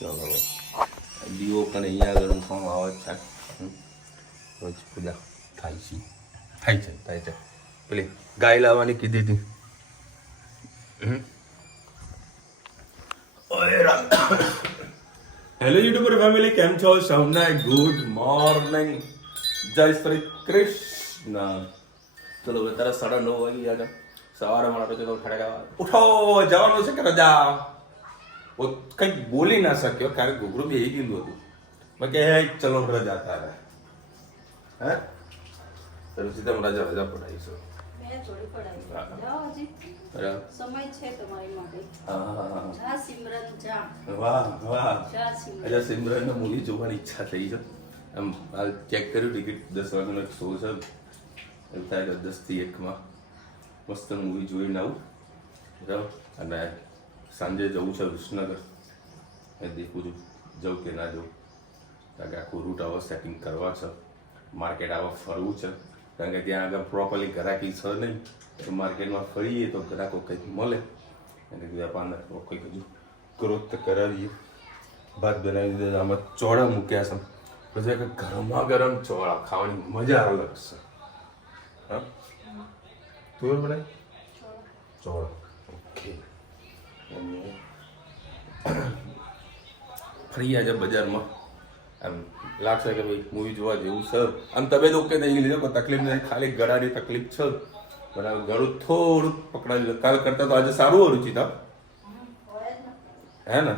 ચલો દીવો પણ અહીંયા આગળ પણ આવે છે. રોજ પૂજા થાય છે. પેલી ગાય લાવવાની કીધી હતી. હેલો યુટ્યુબર ફેમિલી, કેમ છો? સૌને ગુડ મોર્નિંગ, જય શ્રી કૃષ્ણ. ચલો અત્યારે 9:30 વાગી ગયા છે. સવારે મારા તો ઉઠો, જવાનું છે કે રજા. કંઈક બોલી ના શક્યો કારણ કે ઘૂઘરું બેહી ગયું હતું. મેં કે ચલો રજા તારે. હે ચલો સીધા રજા પડાવીશું. સિમરન મૂવી જોવાની ઈચ્છા થઈ છે. આમ હાલ ચેક કર્યું, ટિકિટ 10 વાગ્યાનો શો છે. એવું થાય કે 10 થી 1 મસ્ત મૂવી જોઈને આવું બરાબર. અને સાંજે જવું છે વિસનગર. એ દેખું છું જવું કે ના જવું, કારણ કે આખું રૂટ આવા સેટિંગ કરવા છે. માર્કેટ આવા ફરવું છે, કારણ કે ત્યાં આગળ પ્રોપરલી ગ્રાહકી છે નહીં. તો માર્કેટમાં ફરીએ તો ગ્રાહકો કંઈક મળે અને વેપારને કંઈક હજુ ગ્રોથ કરાવીએ. ભાત બનાવી દીધા, આમાં ચોળા મૂક્યા છે. પછી કે ગરમા ગરમ ચોળા ખાવાની મજા અલગ છે. હા તું બનાવી ચોળા. ઓકે, ફરી આજે બજારમાં આમ લાગશે કે ભાઈ મૂવી જોવા જેવું છે. આમ તબિયત ઓકે થઈ ગઈ, કોઈ તકલીફ નથી, ખાલી ગળાની તકલીફ છે. બરાબર, ગળું થોડું પકડાવી કાલ કરતા તો આજે સારું હોય રુચિતા. હે ને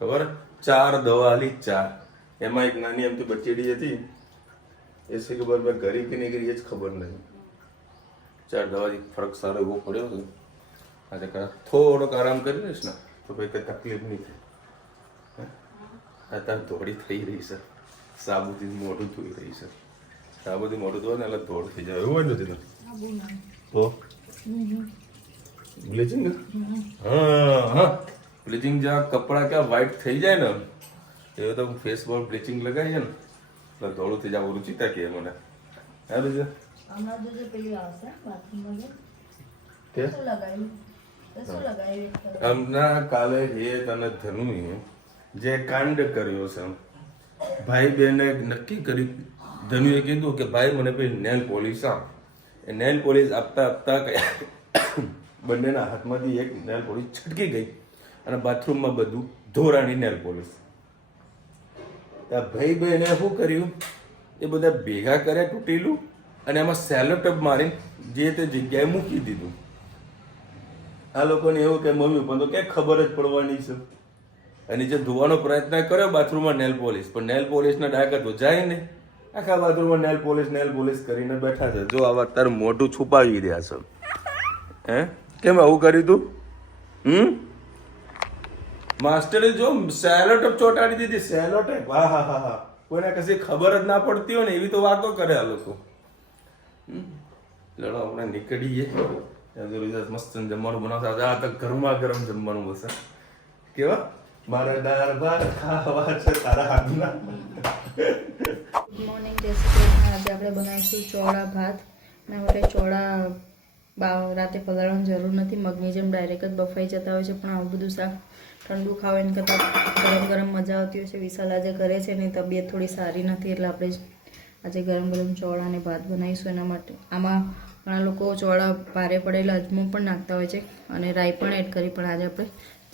ખબર 4 દવા લી 4. એમાં એક નાની એમથી બચેડી હતી, એ છે કે બરાબર ઘરી કે નહીં કરી એ જ ખબર નહીં. 4 દવાથી ફરક સારો એવો પડ્યો છે. આજે થોડોક આરામ કરી લઈશ ને તો ભાઈ કંઈ તકલીફ નહીં થાય. અત્યારે દોડી થઈ રહી છે, સાબુથી મોઢું ધોઈ રહી છે. સાબુથી મોઢું ધોવા ને એટલે દોડ થઈ જાય એવું હોય નથી તો બ્લીચિંગ. હા બ્લીચિંગ જ્યાં કપડા ક્યાં વ્હાઈટ થઈ જાય ને એવું તો ફેસ પર બ્લીચિંગ લગાવીએ ને એટલે ધોળું થઈ જાય. રુચિતા કે મને હા બીજું હમણાં કાલે હેત અને ધનુએ જે કાંડ કર્યો છે, ભાઈ બહેને નક્કી કર્યું. ધનુએ કીધું કે ભાઈ મને પેલી નેલ પોલિશ આપ. એ નેલ પોલિશ આપતા બંનેના હાથમાંથી એક નેલ પોલિશ છટકી ગઈ અને બાથરૂમમાં બધું ધોરાણી નેલ પોલિશ. ત્યાં ભાઈ બહેને શું કર્યું, એ બધા ભેગા કર્યા તૂટેલું અને એમાં સેલો ટબ મારીને જે તે જગ્યાએ મૂકી દીધું. આ લોકોને એવું કે મમ્મી પણ તો ક્યાં ખબર જ પડવાની છે. અને જે ધોવાનો પ્રયત્ન કર્યો બાથરૂમમાં નેલ પોલિશ, પણ નેલ પોલિશના ડાઘા તો જાય ને. આખા બાથરૂમમાં નેલ પોલિશ કરીને બેઠા છે. જો આવા તાર મોઢું છુપાવી રહ્યા છે. હે કેમ આવું કર્યું તું? માસ્ટરે જો સેલો ટેપ ચોંટાડી દીધી. સેલો ટેપ, હા હા હા હા. કોઈને કશી ખબર જ ના પડતી હોય ને એવી તો વાતો કરે આ લોકો. લડો આપણે નીકળીએ. મસ્ત જમવાનું બનાવતા. આ તો ગરમા ગરમ જમવાનું બસ. કેવા મારા દાળ ભાત ખાવા છે તારા હાથના. ગુડ મોર્નિંગ, જય શ્રી કૃષ્ણ. આજે આપણે બનાવીશું ચોળા ભાત. એના માટે ચોળા રાતે પલાળવાની જરૂર નથી, મગની જેમ ડાયરેક્ટ જ બફાઈ જતા હોય છે. પણ આવું બધું શાક ઠંડુ ખાવ એને કરતાં ગરમ ગરમ મજા આવતી હોય છે. વિશાલ આજે ઘરે છે, એની તબિયત થોડી સારી નથી, એટલે આપણે આજે ગરમ ગરમ ચોળા અને ભાત બનાવીશું. એના માટે આમાં ઘણા લોકો ચોળા ભારે પડેલા અજમો પણ નાખતા હોય છે અને રાઈ પણ એડ કરી, પણ આજે આપણે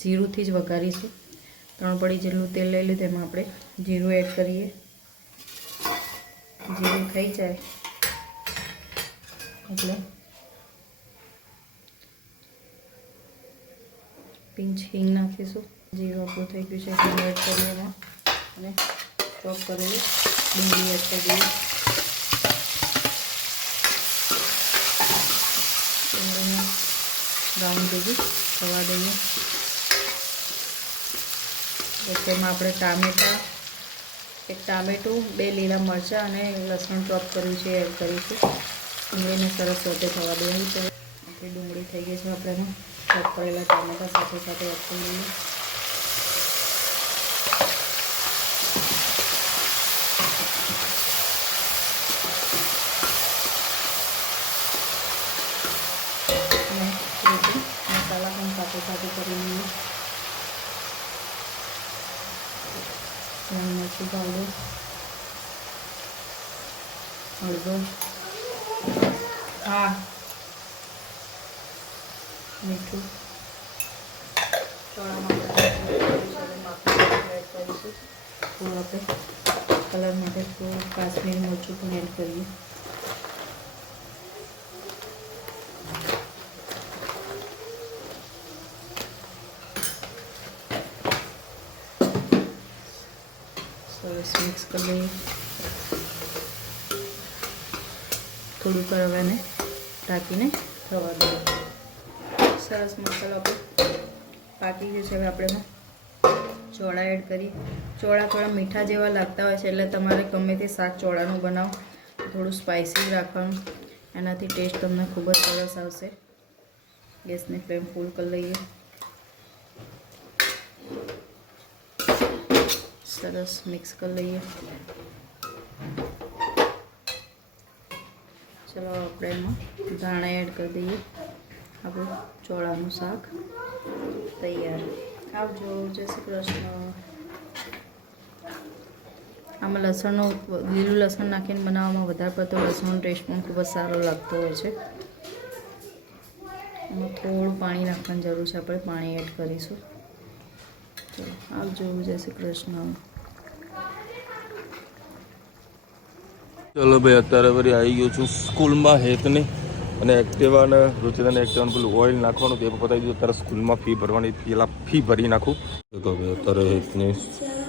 જીરુંથી જ વઘારીશું. 3 પડી જેટલું તેલ લઈ લીધું, એમાં આપણે જીરું એડ કરીએ. જીરું થઈ જાય એટલે પિંચ હિંગ નાખીશું. જીરું આપણું થઈ ગયું છે, હિંગ એડ કરીએ એમાં અને ચોપ કરેલી ડુંગળી એડ કરી દઈએ. ડુંગળીને બ્રાઉન જેવી થવા દઈએ. તેમાં આપણે એક ટામેટું, 2 લીલા મરચાં અને લસણ ચોપ કર્યું છે એડ કરીશું. ડુંગળીને સરસ સોતે થવા દેવું છે. આપણી ડુંગળી થઈ ગઈ છે, આપણે એમાં ચોપ કરેલા ટામેટા સાથે એડ કરી દઈએ. મસાલા પણ સાથે કરી લઈએ. લાલ મરચું પાવડર, હળદર, હા મીઠું, ચોળામાં એડ કરીશું. થોડું આપણે કલર માટે થોડું કાશ્મીરી મરચું પણ એડ કરીએ. સરસ મિક્સ કરી લઈએ. થોડુંક રવાને ઢાંકીને થવા દઈએ. સરસ મસાલો આપણે પાકી ગયો છે. હવે આપણે એમાં ચોળા એડ કરીએ. ચોળા થોડા મીઠા જેવા લાગતા હોય છે, એટલે તમારે ગમે તે શાક ચોળાનું બનાવો થોડું સ્પાઇસી રાખવાનું, એનાથી ટેસ્ટ તમને ખૂબ જ સરસ આવશે. ગેસની ફ્લેમ ફૂલ કરી લઈએ. સરસ મિક્સ કરી લઈએ. ચલો આપણે એમાં ધાણા એડ કરી દઈએ. આપણું ચોળાનું શાક તૈયાર. આવજો. જય શ્રી કૃષ્ણ. આમાં લસણનું લીલું લસણ નાખીને બનાવવામાં વધારે પડતો લસણનો ટેસ્ટ પણ ખૂબ જ સારો લાગતો હોય છે. એમાં થોડું પાણી નાખવાની જરૂર છે. આપણે પાણી એડ કરીશું. ચલો આવજો. જય શ્રી કૃષ્ણ. ચલો ભાઈ, અત્યારે વળી આવી ગયો છું સ્કૂલમાં હેતની, અને એક્ટિવાને રુચિતાને એક્ટિવાનું પેલું ઓઇલ નાખવાનું તે પતાવી દીધું. અત્યારે સ્કૂલમાં ફી ભરવાની, પેલા ફી ભરી નાખું તો ભાઈ અત્યારે હેતની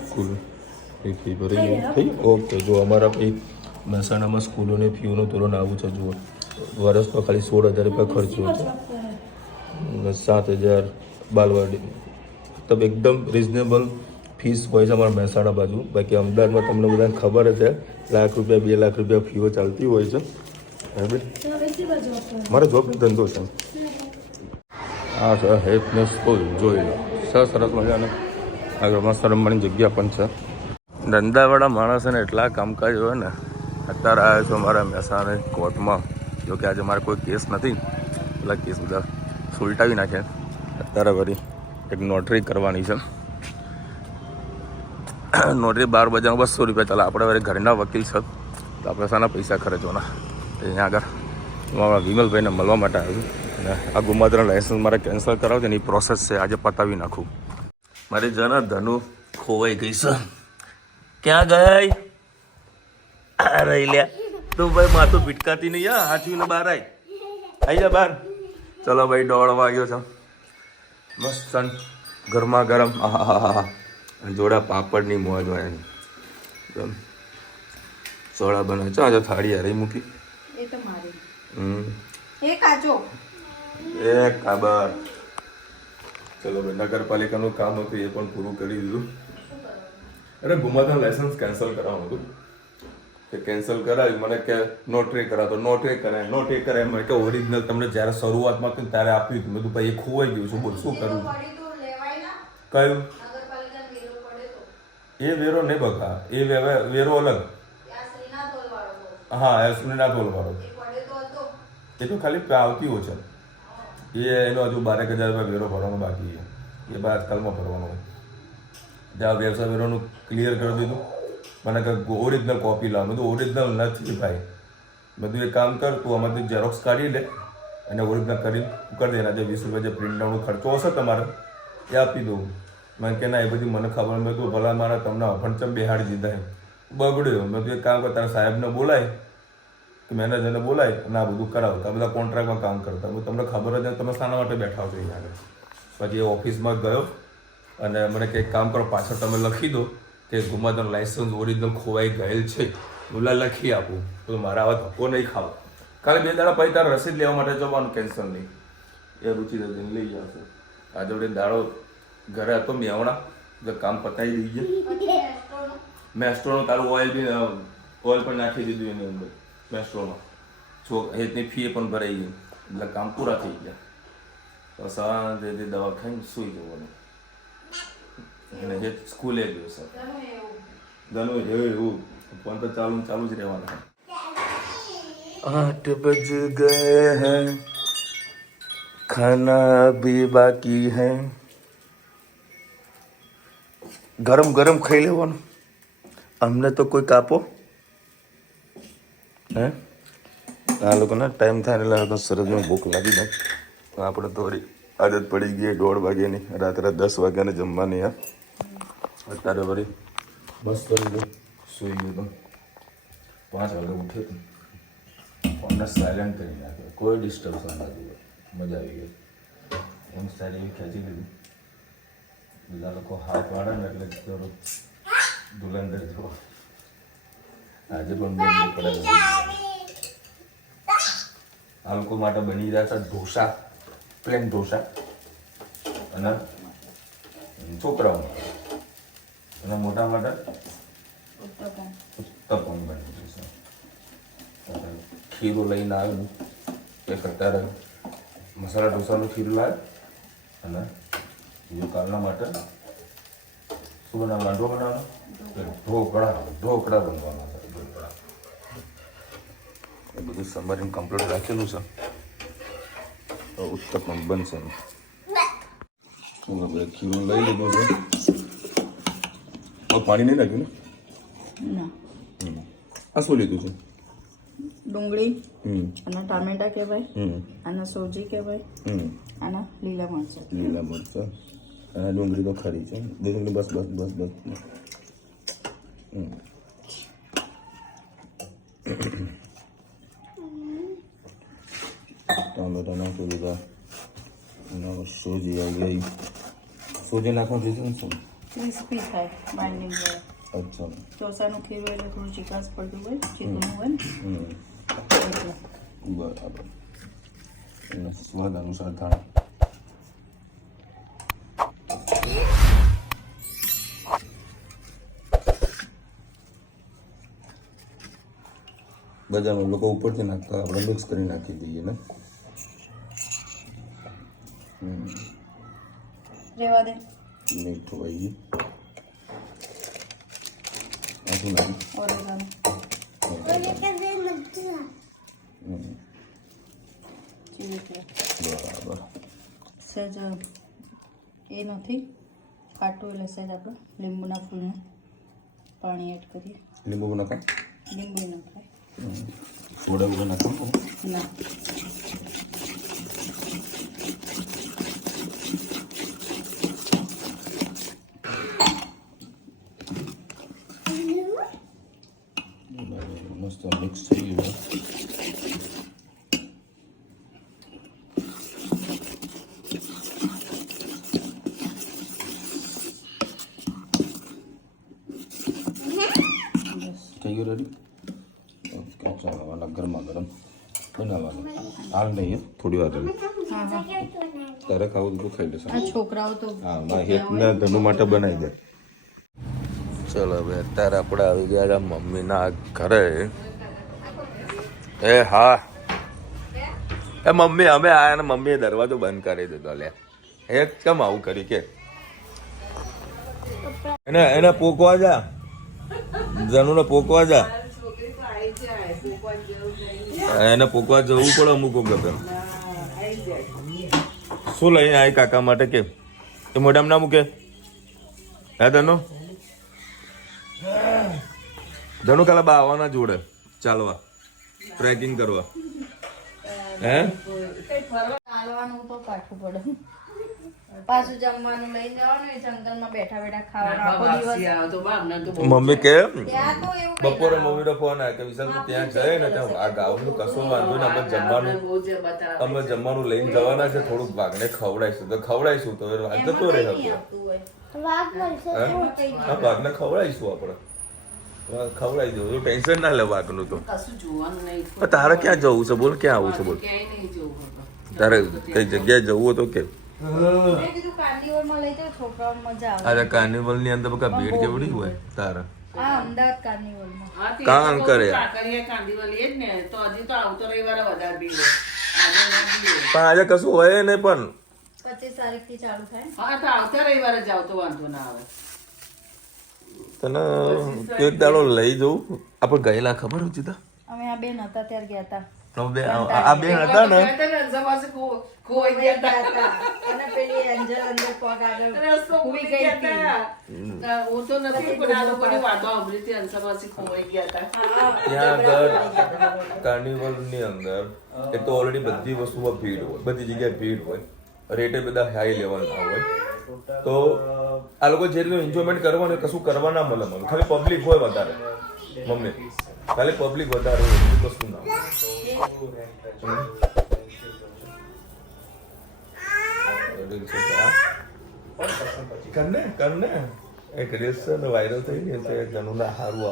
સ્કૂલની ફી ભરી થઈ. ઓકે, જો અમારા ભાઈ મહેસાણામાં સ્કૂલોની ફીઓનું ધોરણ આવું છે. જુઓ, વર્ષમાં ખાલી 16,000 રૂપિયા ખર્ચો છે, 7,000 બાલવાડી. મતલબ એકદમ રિઝનેબલ ફીસ હોય છે અમારા મહેસાણા બાજુ. બાકી અમદાવાદમાં તમને બધાને ખબર જ છે, લાખ રૂપિયા 2 લાખ રૂપિયા ફીઓ ચાલતી હોય છે. મારો જોબનો ધંધો છે. આ છે હેપનેસ સ્કૂલ, જોઈ લો. સરસ મજાને આગળ મસ્ત રમવાની જગ્યા પણ છે. ધંધાવાળા માણસોને એટલા કામકાજ હોય ને. અત્યારે આવ્યો છું અમારા મહેસાણા કોર્ટમાં. જોકે આજે મારે કોઈ કેસ નથી, એટલા કેસ બધા સુલટાવી નાખ્યા. અત્યારે વળી એક નોટરી કરવાની છે. નોટરી 12 બજારમાં 200 રૂપિયા ચાલે. આપણે વળી ઘરના વકીલ છે, તો આપણે શાના પૈસા ખર્ચવાના. અહીંયા આગળ હું આપણા વિમલભાઈને મળવા માટે આવ્યો છું. અને આ ગુમાત્રાનું લાઇસન્સ મારે કેન્સલ કરાવવું છે, એની પ્રોસેસ છે. આજે પતાવી નાખું. મારી જના ધનુ ખોવાઈ ગઈ છે. ક્યાં ગઈ? રહી લ્યા તું ભાઈ, માથું ભીટકાતી નહીં. હાચવીને બહાર આવી જા બહાર. ચલો ભાઈ, 1:30 વાગ્યો છે. મસ્ત ગરમા ગરમ જોડા પાપડની મોજ હોય એની. સોડા બનાવે છે. આજે થાળી હારી મૂકી. એ તો મારી. એ કાચો. એ કાબર. ચલો ભાઈ, નગરપાલિકાનું કામ હતું, એ પણ પૂરું કરી દીધું. અરે ગુમાતા લાયસન્સ કેન્સલ કરાવવાનું હતું, કે કેન્સલ કરાવી. મને કે નોટરી કરાવ, તો નોટરી કરાય. મને કે ઓરિજિનલ તમને જ્યારે શરૂઆતમાં હતું ત્યારે આપ્યું હતું. મેં કીધું ભાઈ એ ખોવાઈ ગયું છું, બોલ શું કરું? કયું? એ વેરો નહીં બકા, એ વેરો અલગ. હા, એ શ્રીનાથોલ વાળો. એ તો ખાલી આવતી હોય છે. એનો હજુ 12,000 રૂપિયા વેરો ભરવાનો બાકી છે. એ આજકાલમાં ભરવાનો હોય. ત્યાં વ્યવસાય વેરોનું ક્લિયર કરી દીધું. મને કે ઓરિજિનલ કોપી લાવ. બધું ઓરિજિનલ નથી ભાઈ. બધું એક કામ કર, તું આમાંથી ઝેરોક્સ કાઢી લે અને ઓરિજિનલ કરી દે. એના જે 20 રૂપિયા જે પ્રિન્ટઆઉટનો ખર્ચો હશે તમારે એ આપી દઉં. મેં કે ના, એ બધી મને ખબર. મેં તું ભલા મારા તમને અભણચમ બેહાડી દીધા એમ બગડ્યો. મેં તું એક કામ કર, તારા સાહેબને બોલાય કે મેનેજરને બોલાય અને આ બધું કરાવો. આ બધા કોન્ટ્રાક્ટમાં કામ કરતા. હું તમને ખબર જ તમે શાના માટે બેઠા છો અહીંયા આગળ. પછી એ ઓફિસમાં ગયો અને મને કંઈક કામ કરો, પાછળ તમે લખી દો કે ગુમાતાનું લાઇસન્સ ઓરિજિનલ ખોવાઈ ગયેલ છે. બોલા લખી આપું તો મારા આવા ધક્કો નહીં ખાવ. ખાલી 2 દાડા પછી તારે રસીદ લેવા માટે જવાનું, કેન્સલ નહીં. એ રુચિ જઈને લઈ જશે. આજે વડે દાડો ઘરે હતો મેવણા, કામ પતાવી દઈએ. મેસ્ટ્રોનું તારું ઓઇલ પણ નાખી દીધું એની અંદર મેસ્ટ્રોમાં. હેતની ફી પણ ભરાઈ ગઈ, એટલે કામ પૂરા થઈ ગયા. તો શાંતિથી દવા ખાઈને સૂઈ જવાનું. અને હેત સ્કૂલે ગયો સર. ધનુ એવું ફોન તો ચાલુ જ રહેવાના. 8 બજ ગયે હૈ, ખાના અભી બાકી હૈ. ગરમ ખાઈ લેવાનું. અમને તો કોઈ કાપો હે આ લોકોને ટાઈમ થાય એટલે તો સરસમાં ભૂખ લાગી જાય તો આપણે તો વળી આદત પડી ગઈ 1:30 વાગ્યાની રાત્રે 10 વાગ્યાને જમવાની યાર અત્યારે વળી બસ કરી દો સુઈ ગયો તો 5 વાગે ઉઠ્યો તો ફોનને સાયલેન્ટ કરી નાખ્યો કોઈ ડિસ્ટર્બન્સ ના દીધો મજા આવી ગઈ એમ સારી એવી ખેંચી લીધી બીજા લોકો હાથ વાળે ને એટલે થોડું ધુલંદર થયો આજે પણ બે પડે આ લોકો માટે બની રહ્યા હતા ઢોસા પ્લેન ઢોસા અને છોકરાઓ અને મોટા માટે ઉત્તપમ બની જશે ખીરું લઈને આવ્યું એક અત્યારે મસાલા ઢોસાનું ખીરું લાવ્યો અને બીજું કાલના માટે શું બનાવવાનું ઢોકળા બનવાના છે ઢોકળા એ બધું સમારીને કમ્પ્લીટ રાખેલું છે તો ઉત્તપમ બનશે ખીરું લઈ લીધું છે પાણી નહીં નાખ્યું ને આ શું લીધું છે ડુંગળી અને ટામેટા કહેવાય અને સોજી કહેવાય અને લીલા મરચાં અને ડુંગળી તો ખરી છે ડુંગળી બસ ટામેટા નાખી દીધા સોજી આવી ગઈ સોજી નાખવા દીધું ને શું ક્રિસ્પી થાય બાઇન્ડિંગ હોય અચ્છા ઢોસાનું ખીરું એટલે થોડું ચીકાશ પડતું હોય ચીકણું હોય ને એટલે બરાબર એનો સ્વાદ અનુસાર ધાણા બજારમાં લોકો ઉપરથી નાખતા આપણે મિક્સ કરી નાખી દઈએ ને રેવા દે મીઠું આવી ગયું નાખું ઓરેગાનો બરાબર સહેજ એ નથી ખાટું એટલે સહેજ આપણે લીંબુના ફૂલનું પાણી એડ કરીએ લીંબુ નાખા લીંબુ નખાય સોડા નાખો ના મસ્ત મિક્સ થઈ ગયું થઈ ગયું રેડી ઓકે ચાલો વાલા ગરમા ગરમ બનાવવાનું હાલ નહીં થોડી વાર રહી તારે ખાવું તો ખાઈ લેશે આ છોકરાઓ તો હા હેતના ધનુ માટે બનાવી દે ચલો હવે અત્યારે આપણે આવી ગયા હતા મમ્મીના ઘરે એ હા એ મમ્મી અમે આયા ને મમ્મીએ દરવાજો બંધ કરી દીધો લે એ કેમ આવું કરી કે એને પોકવા જા ધનુને પોકવા જા એને પોકવા જવું પડે અમુક વખત શું લઈને આવી કાકા માટે કે એ મોઢામાં ના મૂકે હે ધનુ કાલે બા આવવાના જોડે ચાલવા ટ્રેકિંગ કરવા હે ચાલવાનું તો પાછું પડે પાછું જમવાનું લઈ જવાનું એ જંગલમાં બેઠા બેઠા ખાવાનું આખો દિવસ મમ્મી કે ત્યાં તો એવું બપોરે મમ્મીનો ફોન આવ્યો કે વિશાલ તું ત્યાં જાય ને ત્યાં આ ગામનું કશું વાંધો ને અમે જમવાનું લઈને જવાના છે થોડુંક વાઘને ખવડાવીશું તો વાત જતો રહે વાઘને ખવડાવીશું આપણે ખવડાવી દઉં તો ટેન્શન ના લે વાઘનું તો તારે ક્યાં જવું છે બોલ ક્યાં આવું છે બોલ તારે કઈ જગ્યાએ જવું હોય તો કે કાર્નિવલમાં લઈ જાઓ છોકરાઓને મજા આવે અરે કાર્નિવલ ની અંદર બકા ભીડ કેવડી હોય તારે હા અમદાવાદ કાર્નિવલમાં કામ કરે પણ આજે કશું હોય નહીં પણ 25 તારીખથી ચાલુ થાય તને એક દાડો લઈ જવું આપણે ગયેલા ખબર હતી તા અમે આ બેન હતા ત્યારે ગયા હતા આ બે હતા ને અને પેલી એન્જલ અંદર પગ આગળ અરે રસ્તો ભૂલી ગયા હતા. હું તો નથી પણ આ લોકોની વાતો સાંભળી હતી. અંશામાંથી ખોવાઈ ગયા હતા. ત્યાં આગળ કાર્નિવલની અંદર એક તો ઓલરેડી બધી વસ્તુમાં ભીડ હોય, બધી જગ્યાએ ભીડ હોય, રેટે બધા હાઈ લેવલના હોય, તો આ લોકો જે રીતે એન્જોયમેન્ટ કરવાનું હોય કશું કરવા ના મળે મને, ખાલી પબ્લિક હોય વધારે મમ્મી, ખાલી પબ્લિક વધારે હોય બીજું કશું ના હોય. કરને એક રીલ્સ વાયરલ થઈ ગઈ છે જનુના હારું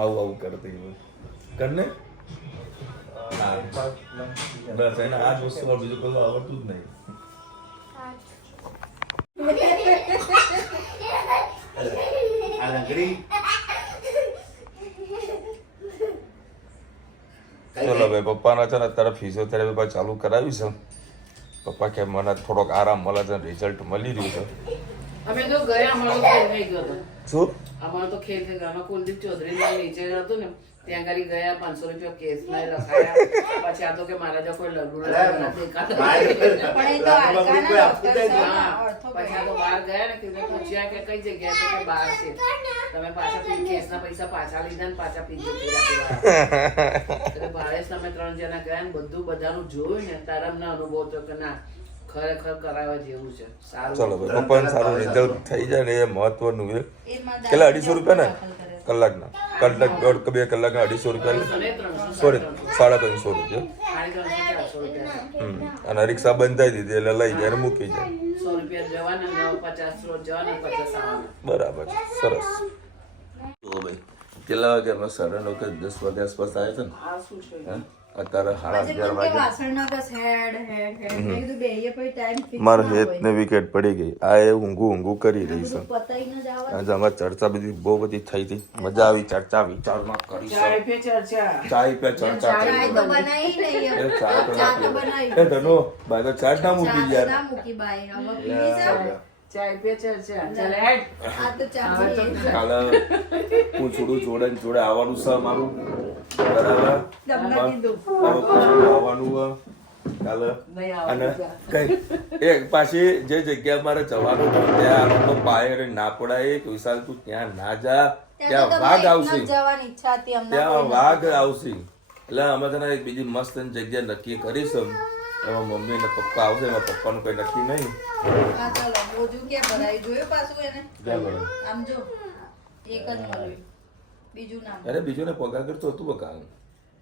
આવું કરતી હોય કરને. બસ એને આ જ વસ્તુ બીજું કશું આવડતું જ નહીં. ચલો ભાઈ પપ્પાના છે ને અત્યારે ફિઝિયોથેરાપી ભાઈ ચાલુ કરાવી છે. પપ્પા કે મને થોડોક આરામ મળે છે, રિઝલ્ટ મળી રહ્યું છે. અમે તો ગયા અમારો ખેલ થઈ ગયો હતો. શું અમારો તો ખેલ થઈ ગયો. કુલદીપ ચૌધરી નીચે હતું ને ત્યાં આગળ ગયા 500 રૂપિયા કેસ ના લખાયા. પછી આ તો કે મારા જો કોઈ લગ્ન પછી આ તો બહાર ગયા ને કીધું પૂછ્યા કે કઈ જગ્યાએ તો કે બહાર છે. તમે પાછા કેસના પૈસા પાછા લીધા ને પાછા ફિઝિયોથેરાપી ભાડે તમે 3 જણા ગયા ને બધું બધાનું જોયું ને તારા અમને અનુભવ થયો કે ના ખરેખર કરાવવા જેવું છે. સારું. ચલો ભાઈ પપ્પાને સારું રિઝલ્ટ થઈ જાય ને એ મહત્વનું છે. કેટલા 250 રૂપિયા ને કલાકના? કલાક 2 કલાકના 250 રૂપિયા, સોરી 350 રૂપિયા. અને રિક્ષા બંધ થઈ દીધી એટલે લઈ જાય મૂકી જાય. 100 રૂપિયા જવાના 50 રોજ જવાના 50 આવવાના. બરાબર છે, સરસ. તો ભાઈ કેટલા વાગે અમે 9:30 કે 10 વાગ્યા આસપાસ આવ્યા છે ને? આ શું છે? હે? અત્યારે 11:30 વાગે ટાઈમ મારા હેતને વિકેટ પડી ગઈ. આ એ ઊંઘું કરી રહી છે. આજે અમારી ચર્ચા બધી બહુ બધી થઈ હતી, મજા આવી. ચર્ચા વિચારમાં કરી ચાય પે ચર્ચા. ચાય પે ચર્ચા કરી. ચાય તો બનાવી નહીં એ ચા તો ચા તો નાખી. બનાવી. એ ધનો બાય તો ચા ના મૂકી યાર. ના મૂકી બાઈ હવે પીવી છે ચાય પે ચર્ચા. ચાલ હેડ. આ તો ચા પીએ. કાલે પૂછડું જોડે આવવાનું છે મારું. બરાબર તમને કીધું આવવાનું કાલે. નહીં અને આવવાનું. કઈ એક પાછી જે જગ્યા મારે જવાનું હતું ત્યાં આ લોકો પાયર ના પડાય કે વિશાલ તું ત્યાં ના જા, ત્યાં વાઘ આવશે, જવાની ઈચ્છા હતી અમને. ત્યાં વાઘ આવશે. એટલે અમે તને એક બીજી મસ્ત જગ્યા નક્કી કરીશું. એમાં મમ્મી ને પપ્પા આવશે, એમાં પપ્પાનું કઈ નક્કી નહીં. હા ચાલો મોજું ક્યાં ભરાય જોયું પાછું એને ક્યાં ભરાય? આમ જો એક જ મળ્યું બીજું નામ અરે બીજું ને પગાર કરતો હતું બકા.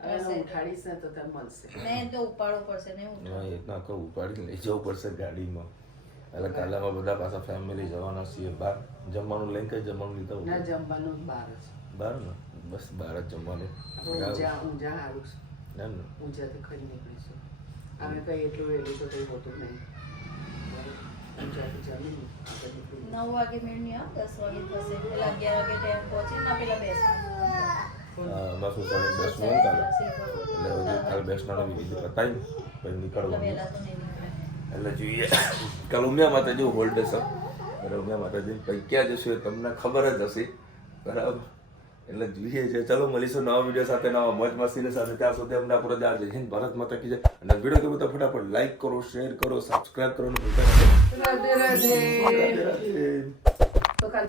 હવે હું ઉઠાડીશ ને તો તને મળશે. નહીં તો ઉપાડવો પડશે ને હું એટલા આખો ઉપાડી લઈ જવું પડશે ગાડીમાં. એટલે કાલે અમે બધા પાછા ફેમિલી જવાના છીએ બહાર. જમવાનું લઈને કઈ જમવાનું લીધા ના જમવાનું બહાર જ. બહાર ને બસ બહાર જ જમવાનું. ઊંઝા હારું છે. એમ ને ઊંઝાથી ખાઈ નીકળીશું. અમે કઈ એટલું વહેલું તો કઈ હોતું નહીં. ઊંઝાથી જમીને આગળ નીકળી. 9 વાગે મેળ નહીં આવે 10 વાગે થશે પેલા 11 વાગે ટાઈમ પહોંચી ના પેલા બેસવાનું એમાં શું સાડે 10 નું કાલે. એટલે હજી કાલે બેસનાનું બીજું પતાવી પછી નીકળવાનું. પહેલા તો નહીં નીકળે એટલે જોઈએ કાલે ઉમિયા માતાજી હોલ્ડ છે. બરાબર ઉમિયા માતાજી પછી ક્યાં જશું એ તમને ખબર જ હશે. બરાબર એટલે જોઈએ છે. ચલો મળીશું નવા વિડીયો સાથે, નવા મોજ મસ્તીની સાથે. ત્યાં સુધી અમને આપણો જય હિન્દ, ભારત માતા કી જય. અને વિડીયો ગમે તો ફટાફટ લાઈક કરો, શેર કરો, સબસ્ક્રાઇબ કરો. રાધે રાધે. રાધે રાધે. તો કાલ